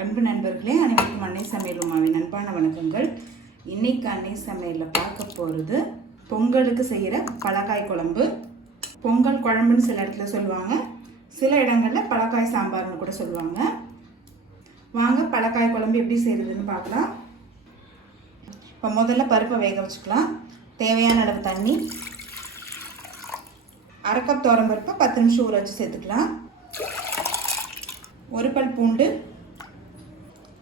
அன்பு நண்பர்களே, அனைவருக்கும் அன்னை சமையல் உமாவின் அன்பான வணக்கங்கள். இன்னைக்கு அன்னை சமையலில் பார்க்க போகிறது பொங்கலுக்கு செய்கிற பலக்காய் குழம்பு. பொங்கல் குழம்புன்னு சில இடத்துல சொல்லுவாங்க, சில இடங்களில் பலக்காய் சாம்பார்னு கூட சொல்லுவாங்க. வாங்க பலக்காய் குழம்பு எப்படி செய்கிறதுன்னு பார்க்கலாம். இப்போ முதல்ல பருப்பை வேக வச்சுக்கலாம். தேவையான அளவு தண்ணி, அரை கப் துவரம்பருப்பை 10 நிமிஷம் ஊற வச்சு சேர்த்துக்கலாம். ஒரு பல் பூண்டு,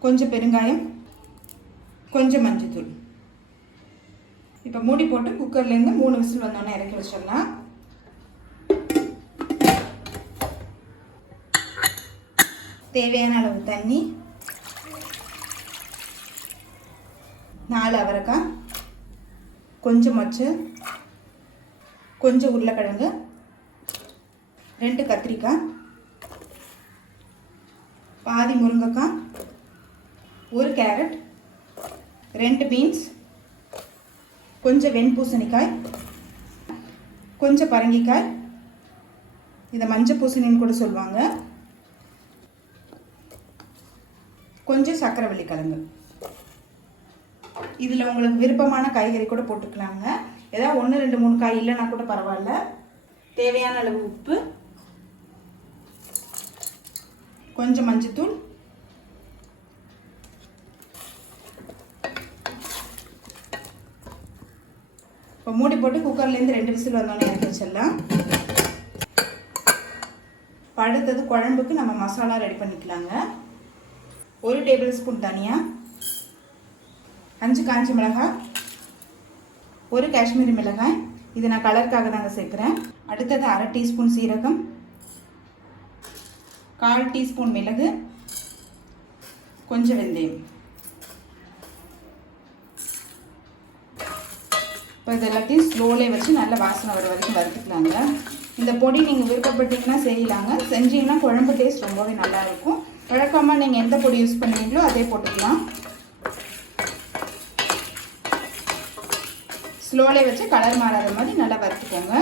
கொஞ்சம் பெருங்காயம், கொஞ்சம் மஞ்சத்தூள். இப்போ மூடி போட்டு குக்கர்லேருந்து 3 விசில் வந்தோன்னே இறக்கி வச்சிடலாம். தேவையான அளவு தண்ணி, 4 அவரைக்காய், கொஞ்சம் மொச்சை, கொஞ்சம் உருளைக்கிழங்கு, 2 கத்திரிக்காய், பாதி முருங்கைக்காய், 1 கேரட், 2 பீன்ஸ், கொஞ்சம் வெண்பூசணிக்காய், கொஞ்சம் பரங்கிக்காய், இதை மஞ்சள் பூசணின்னு கூட சொல்லுவாங்க, கொஞ்சம் சக்கரவள்ளி கிழங்கு. இதில் உங்களுக்கு விருப்பமான காய்கறி கூட போட்டுக்கலாங்க. ஏதாவது 1, 2, 3 காய் இல்லைன்னா கூட பரவாயில்ல. தேவையான அளவு உப்பு, கொஞ்சம் மஞ்சத்தூள், இப்போ மூடி போட்டு குக்கர்லேருந்து 2 விசில் வந்தோன்னே இறக்கி வச்சிடலாம். அடுத்தது குழம்புக்கு நம்ம மசாலா ரெடி பண்ணிக்கலாங்க. 1 டேபிள் ஸ்பூன் தனியா, 5 காஞ்ச மிளகாய், 1 காஷ்மீரி மிளகாய், இது நான் கலருக்காக தாங்க சேர்க்குறேன். அடுத்தது அரை டீஸ்பூன் சீரகம், 1/4 டீஸ்பூன் மிளகு, கொஞ்சம் வெந்தயம். இப்போ இது எல்லாத்தையும் ஸ்லோலே வச்சு நல்ல வாசனை வர வரைக்கும் வறுத்துக்கலாங்க. இந்த பொடி நீங்கள் விருப்பப்பட்டீங்கன்னா செய்யலாங்க. செஞ்சீங்கன்னா குழம்பு டேஸ்ட் ரொம்பவே நல்லாயிருக்கும். வழக்கமாக நீங்கள் எந்த பொடி யூஸ் பண்ணுவீங்களோ அதே போட்டுக்கலாம். ஸ்லோலே வச்சு கலர் மாறாத மாதிரி நல்லா வறுத்துக்கோங்க.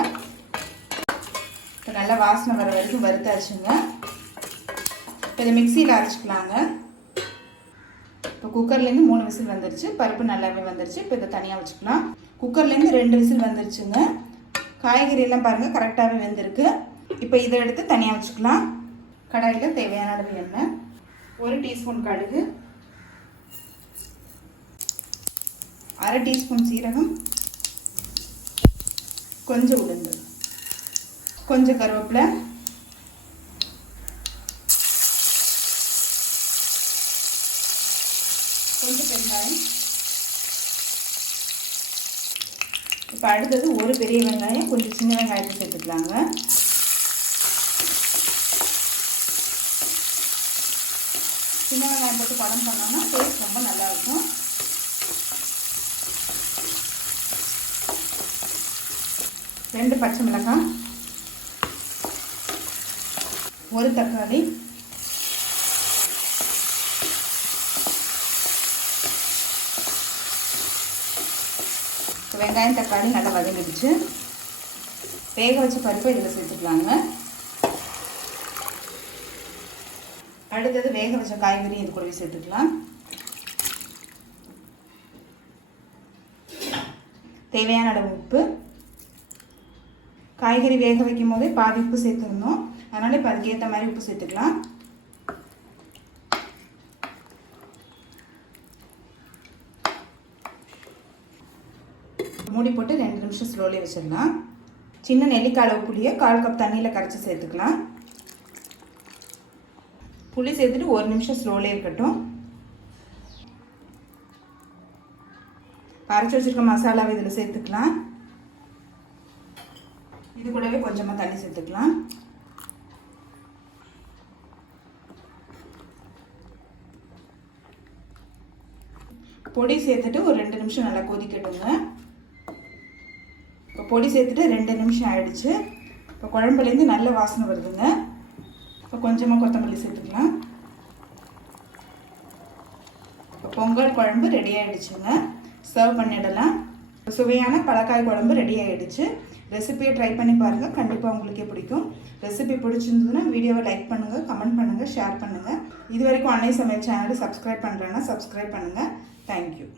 இப்போ நல்லா வாசனை வர வரைக்கும் வறுத்தாச்சுங்க. இப்போ இதை மிக்சியில் அரைச்சிக்கலாங்க. இப்போ குக்கர்லேருந்து 3 விசில் வந்துருச்சு, பருப்பு நல்லாவே வந்துருச்சு. இப்போ இதை தனியாக வச்சுக்கலாம். குக்கர்லேருந்து 2 விசில் வந்துருச்சுங்க. காய்கறி எல்லாம் பாருங்கள் கரெக்டாகவே வெந்திருக்கு. இப்போ இதை எடுத்து தனியாக வச்சுக்கலாம். கடாயில் தேவையான அளவு எண்ணெய், 1 டீஸ்பூன் கடுகு, அரை டீஸ்பூன் சீரகம், கொஞ்சம் உளுந்து, கொஞ்சம் கருவேப்பிலை, கொஞ்சம் பெருங்காயம். இப்போ அடுத்தது 1 பெரிய வெங்காயம், கொஞ்சம் சின்ன வெங்காயத்தை சேர்த்துக்கலாங்க. சின்ன வெங்காயம் போட்டு குழம்பு பண்ணோம்னா டேஸ்ட் ரொம்ப நல்லாயிருக்கும். ரெண்டு பச்சை மிளகாய், 1 தக்காளி, வெங்காயம் தக்காளி நல்லா வதங்கிடுச்சு. வேக வச்ச பருப்பை இதில் சேர்த்துக்கலாங்க. அடுத்தது வேக வச்ச காய்கறி இது கூடவே சேர்த்துக்கலாம். தேவையான அளவு உப்பு. காய்கறி வேக வைக்கும் போதே பாதி உப்பு சேர்த்துருந்தோம், அதனால் இப்போ அதுக்கேற்ற மாதிரி உப்பு சேர்த்துக்கலாம். மூடி போட்டு 2 நிமிஷம் ஸ்லோலி வச்சிடலாம். சின்ன நெல்லிக்காய் அளவு புளியை 1/4 கப் தண்ணியில் கரைச்சி சேர்த்துக்கலாம். புளி சேர்த்துட்டு 1 நிமிஷம் ஸ்லோலே இருக்கட்டும். அரைச்சி வச்சுருக்க மசாலாவை இதில் சேர்த்துக்கலாம். இது கூடவே கொஞ்சமாக தண்ணி சேர்த்துக்கலாம். பொடி சேர்த்துட்டு ஒரு 2 நிமிஷம் நல்லா கொதிக்கட்டுங்க. இப்போ பொடி சேர்த்துட்டு 2 நிமிஷம் ஆயிடுச்சு. இப்போ குழம்புலேருந்து நல்ல வாசனை வருதுங்க. இப்போ கொஞ்சமாக கொத்தமல்லி சேர்த்துக்கலாம். இப்போ பொங்கல் குழம்பு ரெடி ஆகிடுச்சுங்க. சர்வ் பண்ணிடலாம். சுவையான பலக்காய் குழம்பு ரெடி ஆகிடுச்சு. ரெசிபியை ட்ரை பண்ணி பாருங்கள், கண்டிப்பாக உங்களுக்கே பிடிக்கும். ரெசிபி பிடிச்சிருந்ததுன்னா வீடியோவை லைக் பண்ணுங்கள், கமெண்ட் பண்ணுங்கள், ஷேர் பண்ணுங்கள். இது வரைக்கும் அன்னை சமையல் சேனலை சப்ஸ்கிரைப் பண்ணுறேன்னா சப்ஸ்கிரைப் பண்ணுங்கள். தேங்க்யூ.